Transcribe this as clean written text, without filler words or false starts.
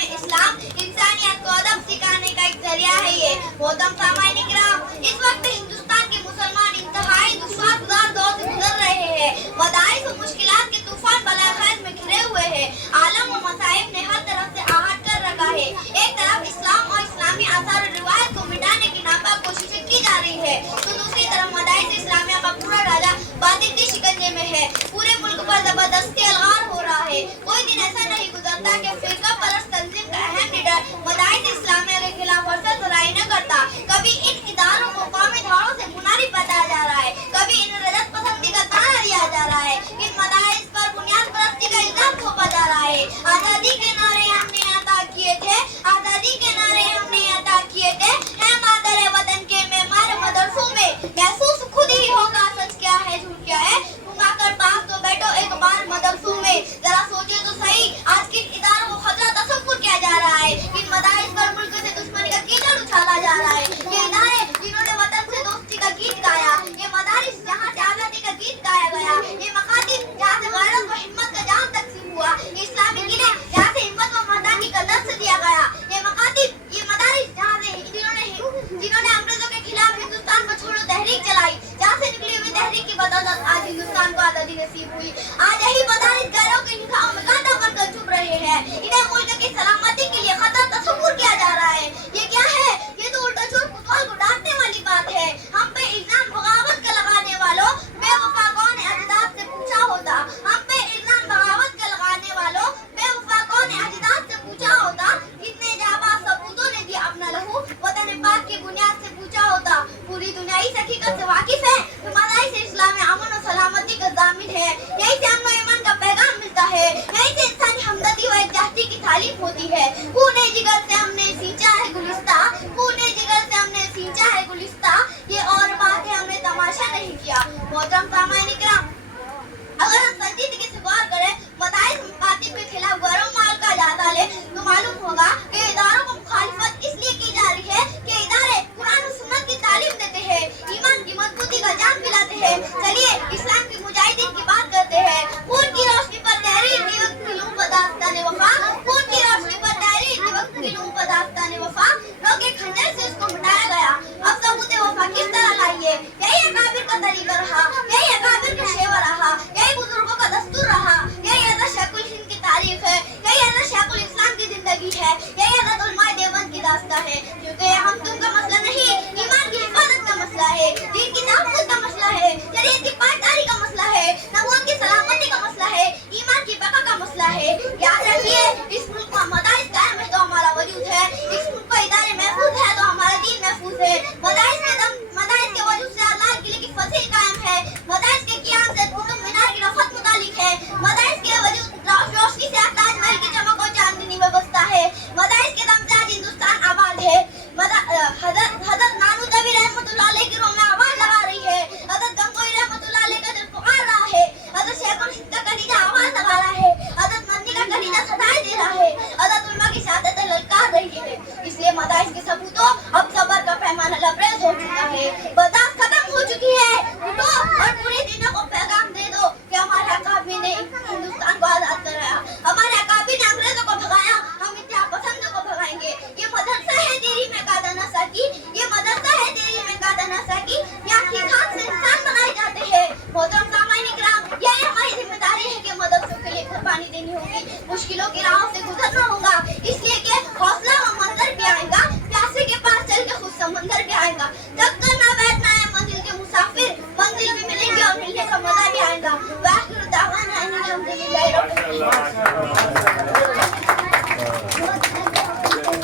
में इस्लाम इंसानियत को अदब सिखाने का एक जरिया है ये। मोहतरम सामाईन इकराम, इस वक्त हिंदुस्तान के मुसलमान इंतहाई दुश्वार दौर से गुजर रहे हैं। मदारिस और मुश्किलात के तूफान बलाखैज में घिरे हुए हैं। आलम और मसाइब ने हर तरफ से आहट कर रखा है। एक तरफ इस्लाम और इस्लामी आसार और रिवायत को मिटाने की नापाक कोशिशें की जा रही है, तो दूसरी तरफ मदारिस इस्लामिया का पूरा ढांचा बातिल के शिकंजे में है। पूरे मुल्क पर जबरदस्ती अलगार हो रहा है। कोई दिन ऐसा नहीं गुजरता कि फिरका परस्त तंजीम का अहम लीडर मदारिस इस्लामिया के खिलाफ वर्षत जराई न करता। कभी इन इदारों को कौमी धारों से मुनारिफ बताया जा रहा है, कभी इन रजत पसंदी का ताना दिया जा रहा है, इन मदारिस पर बुनियाद परस्ती का इल्जाम थोपा जा रहा है। आजादी के नारे हमने अता किए थे, आजादी के नारे हमने अता किए थे, है मादर वतन के मेमार मदरसों में महसूस खुद ही होगा सच क्या है झूठ क्या है। घुमाकर पास तो बैठो एक बार मदरसों में, जरा सोचे तो सही आज किन इदारों को खतरा तसव्वुर किया जा रहा है। इन मदारिस पर मुल्क से दुश्मनी का कीचड़ उछाला जा रहा है। ये इदारे जिन्होंने वतन से दोस्ती का गीत गाया, ये मदारिस जहाँ से आजादी का गीत गाया गया, ये मकातिब जहाँ से गैरत व हिम्मत का जाम तकसीम हुआ, ये इस्लामी किले जहाँ से हिम्मत व मर्दानी का दर्स दिया गया, ये मकातिब ये मदारिस जहाँ से जिन्होंने अंग्रेजों के खिलाफ हिंदुस्तान को छोड़ो तहरीक चलाई, जहाँ से निकली हुई तहरीक की बदौलत आज हिंदुस्तान को आजादी नसीब हुई। आज यही मदारिस गैरों की निगाहों में कांटा बनकर छुप रहे हैं। इन्हें मुल्क की सलामती के लिए खतरा तसव्वुर किया जा रहा है। ये क्या है? ये तो उल्टा चोर कुतवाल को डांटने वाली बात है। हम पे इल्जाम बगावत का लगाने वालों, बेवफा कौन है अजदाद से पूछा होता। हम पे इल्जाम बगावत का लगाने वालों, बेवफा कौन है अजदाद से पूछा होता। कितने जाबाज सबूतों ने दिया अपना लहू, वतन पाक की बुनियाद से पूछा होता। पूरी दुनिया इस हकीकत से वाकिफ है कि मदारिस इस्लाम में अमन और सलामती का ज़ामिन है। यहीं से अमन और ईमान का पैगाम मिलता है, यहीं से इंसानी हमदर्दी व एकजुटती की तालीम होती है। खूने जिगर से हमने सींचा है गुलिस्ता, खूने जिगर से हमने सींचा है गुलिस्ता, ये और बात है हमने तमाशा नहीं किया। मोहतरम सामाईन इकराम, अगर हम संजीदगी से गौर करें मदारिस मुखातिब के खिलाफ गैरों माल का जायजा ले तो मालूम होगा कि इदारों को मुखालिफत इसलिए की जा रही है कि इदारे कुरान और सुन्नत की तालीम देते हैं, ईमान की मजबूती का जाम दिलाते हैं। चलिए इस्लाम के मुजाहिदीन की बात करते हैं। खून की रोशनी पर तहरीर की वक्त की लूं दास्तान वफा, खून की रोशनी पर तहरीर की वक्त की लूं दास्तान वफा, रोके खंजर से उसको मिटाया गया। अब सबूत वफा किस तरह लाइए? यही अकाबिर का तरीका रहा, यही अकाबिर का शेवा रहा, यही बुजुर्गों का दस्तूर रहा, यही हज़रत शेखुल हिंद की तारीफ है, यही हज़रत शेखुल इस्लाम की जिंदगी है, यही हज़रत उलमाए देवबंद की दास्तां है। क्योंकि हम तुम का मसला नहीं, ईमान की हिफाजत का मसला है, दीन की तहफ़्फ़ुज़ का मसला है, शरीयत की पायदारी का मसला है, नबूवत की सलामती का मसला है, ईमान की बका का मसला है। याद रखिए इस मुल्क में मदारिस कायम है तो हमारा वजूद है, इस मुल्क में इदारे महफूज है तो हमारा दीन महफूज है। मदारिस के वजूद से अल्लाह के लिए की फतह कायम है, मदारिस के क़ियाम से कुतुब मीनार की रफ़त मुतालिक है, मदारिस के वजूद रोशनी से ताजमहल की चमक और चांदनी में बसता है, मदारिस के दम से आज हिंदुस्तान आबाद है। हज़रत नानूतवी रहमतुल्लाह अलैह की रूह में आवाज़ लगा रही है, हज़रत गंगोई रहमतुल्लाह अलैह का दिल पुकार रहा है, हज़रत शेखुल हिंद का कलीजा आवाज़ लगा रहा है, हज़रत मंदी का कलीजा सदाएं दे रहा है, हज़रत उलमा की शहादत ललकार रही है। इसलिए मदारिस के सबूतों अब सबर का पैमाना लबरेज हो चुका है, बर्दाश्त खत्म हो चुकी है। उठो और पूरी दुनिया को पैगाम दे दो कि हमारे अकाबिर ने हिंदुस्तान को आजाद कराया, हमारे अकाबिर ने अंग्रेजों को भगाया, हम इत्तेहाद पसंदों को भगाएंगे। ये मदरसा है तेरी में कादा ना साकी, ये मदरसा है तेरी में कादा ना साकी, यहाँ की खान से इंसान बनाए जाते हैं। मोहतरम सामाईन इकराम, यही हमारी जिम्मेदारी है कि मदरसों के लिए कुर्बानी देनी होगी, मुश्किलों की राहों से गुजरना होगा, इसलिए कि हौसला व मंजर भी आएगा, प्यासे के पास चल के खुद समंदर भी आएगा। जब तक ना बैठना है मंजिल के मुसाफिर, मंजिल भी मिलेगी और मिलने का मजा भी आएगा। वाहिर दावाना अनिल हम्दुलिल्लाहि रब्बिल आलमीन।